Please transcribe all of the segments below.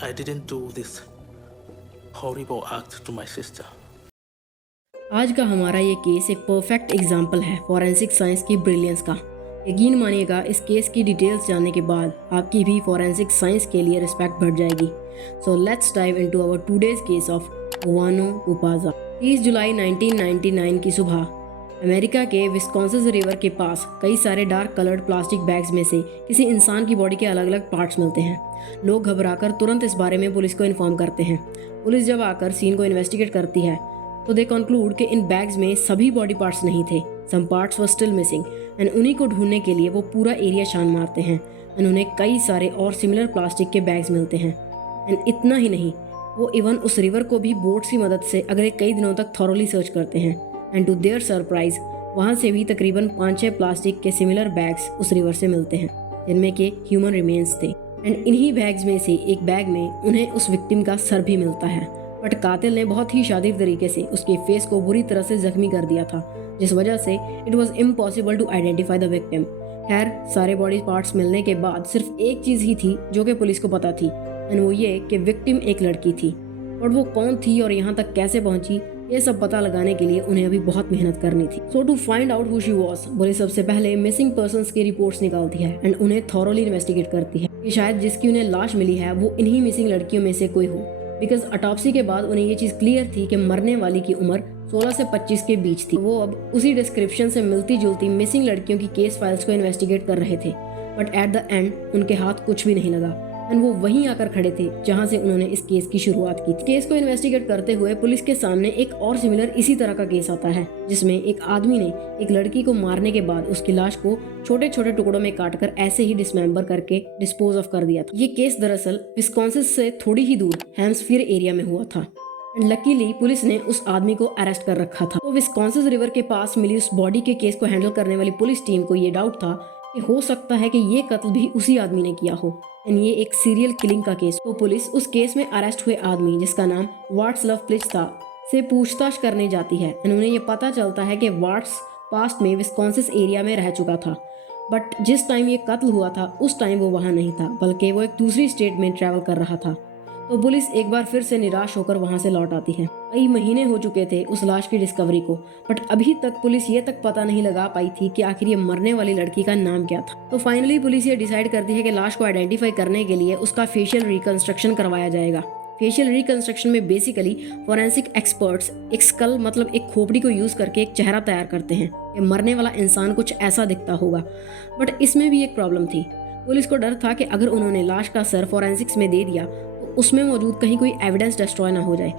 I didn't do this horrible act to my sister. आज का हमारा ये केस एक परफेक्ट एग्जाम्पल है फॉरेंसिक साइंस की ब्रिलियंस का। यकीन मानिएगा, इस केस की डिटेल्स जानने के बाद आपकी भी फॉरेंसिक साइंस के लिए रिस्पेक्ट बढ़ जाएगी। So let's dive into our today's case of Mowano Pupaja. 30 जुलाई 1999 की सुबह अमेरिका के विस्कॉन्सिन रिवर के पास कई सारे डार्क कलर्ड प्लास्टिक बैग्स में से किसी इंसान की बॉडी के अलग अलग पार्ट्स मिलते हैं। लोग घबराकर तुरंत इस बारे में पुलिस को इन्फॉर्म करते हैं। पुलिस जब आकर सीन को इन्वेस्टिगेट करती है तो दे कंक्लूड कि इन बैग्स में सभी बॉडी पार्ट्स नहीं थे। Some parts were still missing and उन्हीं को ढूंढने के लिए वो पूरा एरिया छान मारते हैं एंड उन्हें कई सारे और सिमिलर प्लास्टिक के बैग्स मिलते हैं। एंड इतना ही नहीं, वो इवन उस रिवर को भी बोट्स की मदद से अगले कई दिनों तक थॉरोली सर्च करते हैं। एंड टू देयर सरप्राइज वहाँ से भी तकरीबन 5-6 प्लास्टिक के सिमिलर बैग्स उस रिवर से मिलते हैं जिनमें के ह्यूमन रिमेन्स थे। एंड इन्हीं बैग्स में से एक बैग में उन्हें उस विक्टिम का सर भी मिलता है, बट कातिल ने बहुत ही शातिर तरीके से उसके फेस को बुरी तरह से जख्मी कर दिया था, जिस वजह से it was impossible to identify the victim. खैर, सारे बॉडी पार्ट्स मिलने के बाद सिर्फ एक चीज़ ही थी जो कि पुलिस को पता थी, एंड वो ये कि विक्टिम एक लड़की थी। बट वो कौन थी और यहाँ तक कैसे पहुंची, ये सब पता लगाने के लिए उन्हें अभी बहुत मेहनत करनी थी। So to find out who she was, police सबसे पहले मिसिंग पर्सन्स की रिपोर्ट्स निकालती है एंड उन्हें थॉरोली इन्वेस्टिगेट करती है कि शायद जिसकी उन्हें लाश मिली है वो इन्हीं मिसिंग लड़कियों में से कोई हो। बिकॉज अटॉप्सी के बाद उन्हें ये चीज़ क्लियर थी कि मरने वाली की उम्र 16 से 25 के बीच थी। वो अब उसी डिस्क्रिप्शन से मिलती जुलती मिसिंग लड़कियों की केस फाइल्स को इन्वेस्टिगेट कर रहे थे, बट एट द एंड उनके हाथ कुछ भी नहीं लगा एंड वो वहीं आकर खड़े थे जहां से उन्होंने इस केस की शुरुआत की थी। केस को इन्वेस्टिगेट करते हुए पुलिस के सामने एक और सिमिलर इसी तरह का केस आता है, जिसमें एक आदमी ने एक लड़की को मारने के बाद उसकी लाश को छोटे छोटे टुकड़ों में काटकर ऐसे ही डिसमेंबर करके डिस्पोज ऑफ कर दिया था। ये केस दरअसल विस्कॉन्सिन से थोड़ी ही दूर हैम्सफील्ड एरिया में हुआ था एंड लकीली पुलिस ने उस आदमी को अरेस्ट कर रखा था। तो विस्कॉन्सिन रिवर के पास मिली उस बॉडी के केस को हैंडल करने वाली पुलिस टीम को ये डाउट था कि हो सकता है कि ये कत्ल भी उसी आदमी ने किया हो एंड ये एक सीरियल किलिंग का केस। तो पुलिस उस केस में अरेस्ट हुए आदमी, जिसका नाम वाट्सलाव प्लिच था, से पूछताछ करने जाती है एंड उन्हें ये पता चलता है कि वाट्स पास्ट में विस्कॉन्सिन एरिया में रह चुका था, बट जिस टाइम ये कत्ल हुआ था उस टाइम वो वहाँ नहीं था, बल्कि वो एक दूसरी स्टेट में ट्रैवल कर रहा था। तो पुलिस एक बार फिर से निराश होकर वहाँ से लौट आती है। कई महीने हो चुके थे उस लाश की डिस्कवरी को, बट अभी तक पुलिस ये तक पता नहीं लगा पाई थी कि आखिर ये मरने वाली लड़की का नाम क्या था। तो फाइनली पुलिस ये डिसाइड करती है कि लाश को आइडेंटिफाई करने के लिए उसका फेशियल रिकंस्ट्रक्शन करवाया जाएगा। फेशियल रिकंस्ट्रक्शन में बेसिकली फॉरेंसिक एक्सपर्ट्स एक स्कल मतलब एक खोपड़ी को यूज करके एक चेहरा तैयार करते हैं कि मरने वाला इंसान कुछ ऐसा दिखता होगा। बट इसमें भी एक प्रॉब्लम थी। पुलिस को डर था कि अगर उन्होंने लाश का सर फॉरेंसिक्स में दे दिया तो उसमें मौजूद कहीं कोई एविडेंस डिस्ट्रॉय ना हो जाए।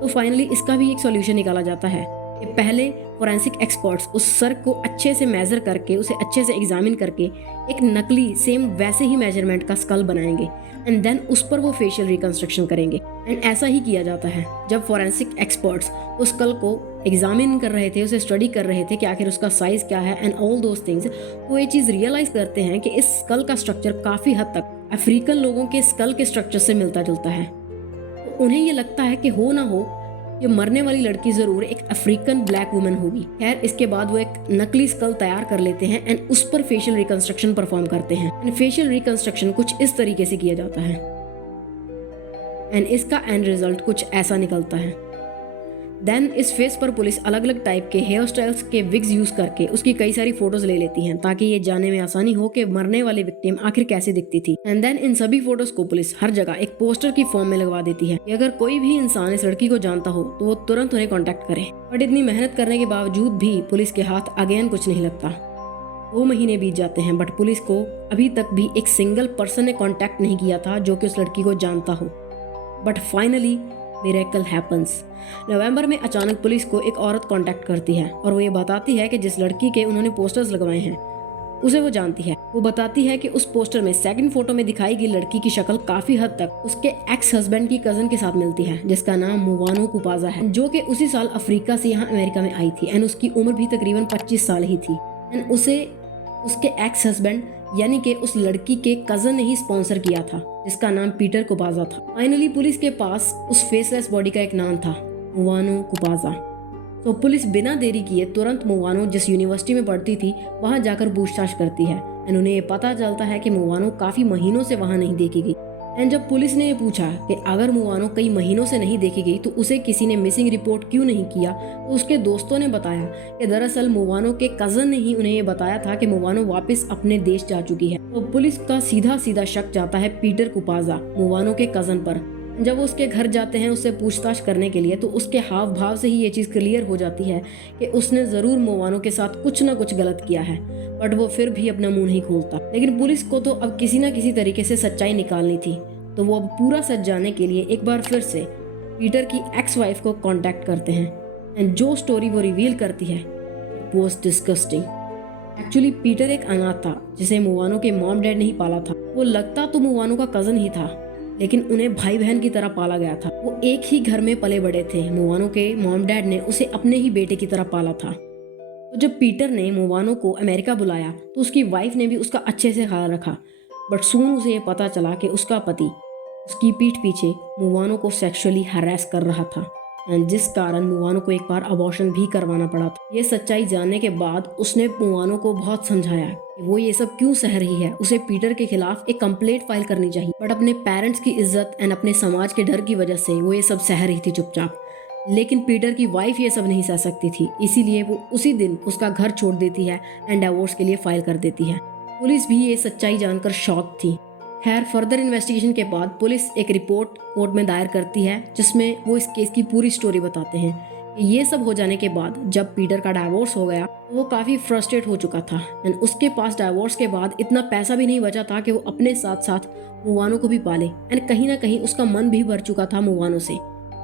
तो फाइनली इसका भी एक सॉल्यूशन निकाला जाता है कि पहले फॉरेंसिक एक्सपर्ट्स उस सर को अच्छे से मेजर करके उसे अच्छे से एग्जामिन करके एक नकली सेम वैसे ही मेजरमेंट का स्कल बनाएंगे एंड देन उस पर वो फेशियल रिकंस्ट्रक्शन करेंगे। एंड ऐसा ही किया जाता है। जब फॉरेंसिक एक्सपर्ट्स उस स्कल को एग्जामिन कर रहे थे, उसे स्टडी कर रहे थे कि आखिर उसका साइज क्या है एंड ऑल दोज थिंग्स, तो ये चीज़ रियलाइज करते हैं कि इस स्कल का स्ट्रक्चर काफ़ी हद तक अफ्रीकन लोगों के स्कल के स्ट्रक्चर से मिलता जुलता है। तो उन्हें ये लगता है कि हो ना हो ये मरने वाली लड़की जरूर एक अफ्रीकन ब्लैक वुमन होगी। खैर, इसके बाद वो एक नकली स्कल तैयार कर लेते हैं एंड उस पर फेशियल रिकंस्ट्रक्शन परफॉर्म करते हैं। एंड फेशियल रिकंस्ट्रक्शन कुछ इस तरीके से किया जाता है एंड इसका एंड रिजल्ट कुछ ऐसा निकलता है। देन इस फेस पर पुलिस अलग अलग टाइप के हेयर स्टाइल्स के विग्स यूज करके उसकी कई सारी फोटोज ले लेती हैं ताकि ये जानने में आसानी हो कि मरने वाली विक्टिम आखिर कैसे दिखती थी। एंड देन इन सभी फोटोज को पुलिस हर जगह एक पोस्टर की फॉर्म में लगवा देती है कि अगर कोई भी इंसान इस लड़की को जानता हो तो वो तुरंत उन्हें कॉन्टेक्ट करे। बट इतनी मेहनत करने के बावजूद भी पुलिस के हाथ अगेन कुछ नहीं लगता। 2 महीने बीत जाते हैं बट पुलिस को अभी तक भी एक सिंगल पर्सन ने कॉन्टेक्ट नहीं किया था जो कि उस लड़की को जानता हो। But finally miracle happens. नवंबर में अचानक पुलिस को एक औरत कांटेक्ट करती है और वो ये बताती है कि जिस लड़की के उन्होंने पोस्टर्स लगवाए हैं उसे वो जानती है। वो बताती है कि उस पोस्टर में सेकंड फोटो में दिखाई गई लड़की की शक्ल काफी हद तक उसके एक्स हस्बैंड की कजन के साथ मिलती है, जिसका नाम मोवानो पुपाजा है, जो कि उसी साल अफ्रीका से यहाँ अमेरिका में आई थी एंड उसकी उम्र भी तकरीबन 25 साल ही थी। एंड उसे उसके एक्स हस्बैंड यानी कि उस लड़की के कजन ने ही स्पॉन्सर किया था, जिसका नाम पीटर कुपाजा था। फाइनली पुलिस के पास उस फेसलेस बॉडी का एक नाम था, मोवानो कुपाजा। तो पुलिस बिना देरी किए तुरंत मोवानो जिस यूनिवर्सिटी में पढ़ती थी वहां जाकर पूछताछ करती है एंड उन्हें ये पता चलता है कि मोवानो काफी महीनों से वहां नहीं देखी गई एंड जब पुलिस ने ये पूछा कि अगर मुवानो कई महीनों से नहीं देखी गई तो उसे किसी ने मिसिंग रिपोर्ट क्यों नहीं किया, तो उसके दोस्तों ने बताया कि दरअसल मुवानो के कज़न ने ही उन्हें ये बताया था कि मुवानो वापस अपने देश जा चुकी है। तो पुलिस का सीधा सीधा शक जाता है पीटर कुपाजा, मुवानो के कज़न पर। जब वो उसके घर जाते हैं उससे पूछताछ करने के लिए, तो उसके हाव भाव से ही ये चीज़ क्लियर हो जाती है कि उसने ज़रूर मुवानो के साथ कुछ ना कुछ गलत किया है, बट वो फिर भी अपना मुंह नहीं खोलता। लेकिन पुलिस को तो अब किसी ना किसी तरीके से सच्चाई निकालनी थी, तो वो अब पूरा सच जानने के लिए एक बार फिर से पीटर की एक्स वाइफ को कांटेक्ट करते हैं। एंड जो स्टोरी वो रिवील करती है, it was disgusting. Actually Peter एक अनाथ था जिसे मुवानो के मॉम डैड नहीं पाला था। वो लगता तो मुवानो का कज़न ही था, लेकिन उन्हें भाई बहन की तरह पाला गया था। वो एक ही घर में पले बड़े थे। मुवानो के मॉम डैड ने उसे अपने ही बेटे की तरह पाला था। तो जब पीटर ने मुवानो को अमेरिका बुलाया तो उसकी वाइफ ने भी उसका अच्छे से ख्याल रखा, बट सून उसे ये पता चला कि उसका पति उसकी पीठ पीछे मुवानो को सेक्सुअली हरास कर रहा था, एंड जिस कारण मुवानो को एक बार अबॉर्शन भी करवाना पड़ा था। ये सच्चाई जानने के बाद उसने मुवानो को बहुत समझाया कि वो ये सब क्यों सह रही है, उसे पीटर के खिलाफ एक कंप्लेंट फाइल करनी चाहिए, बट अपने पेरेंट्स की इज्जत एंड अपने समाज के डर की वजह से वो ये सब सह रही थी चुपचाप। लेकिन पीटर की वाइफ ये सब नहीं सह सकती थी, इसीलिए वो उसी दिन उसका घर छोड़ देती है एंड डिवोर्स के लिए फाइल कर देती है। पुलिस भी ये सच्चाई जानकर शॉक थी। खैर, फर्दर इन्वेस्टिगेशन के बाद पुलिस एक रिपोर्ट कोर्ट में दायर करती है जिसमें वो इस केस की पूरी स्टोरी बताते हैं। ये सब हो जाने के बाद जब पीटर का डाइवोर्स हो गया तो वो काफ़ी फ्रस्ट्रेट हो चुका था, एंड उसके पास डाइवोर्स के बाद इतना पैसा भी नहीं बचा था कि वो अपने साथ साथ मुवानो को भी पाले, एंड कहीं ना कहीं उसका मन भी भर चुका था मुवानो से।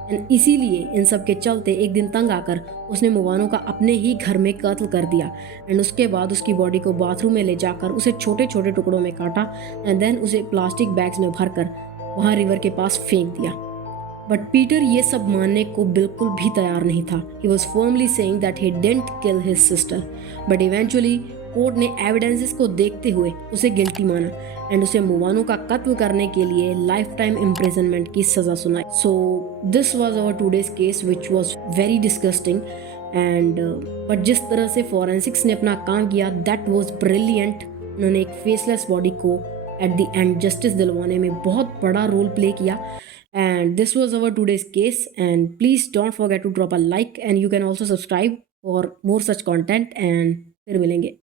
एंड इसीलिए इन सब के चलते एक दिन तंग आकर उसने मुवानो का अपने ही घर में कत्ल कर दिया, एंड उसके बाद उसकी बॉडी को बाथरूम में ले जाकर उसे छोटे छोटे टुकड़ों में काटा, एंड देन उसे प्लास्टिक बैग्स में भरकर वहाँ रिवर के पास फेंक दिया। बट पीटर ये सब मानने को बिल्कुल भी तैयार नहीं था। He was firmly saying that he didn't kill his sister, but eventually court ने एविडेंसेस को देखते हुए उसे गिल्टी माना एंड उसे मुवानो का कत्ल करने के लिए लाइफ टाइम इम्प्रिजनमेंट की सजा सुनाई। So this was our today's case which was very disgusting, and but जिस तरह से फॉरेंसिक्स ने अपना काम किया दैट वाज ब्रिलियंट। उन्होंने एक फेसलेस बॉडी को एट द एंड जस्टिस दिलवाने में बहुत बड़ा रोल प्ले किया। And this was our today's case, and please don't forget to drop a like, and you can also subscribe for more such content, and फिर मिलेंगे।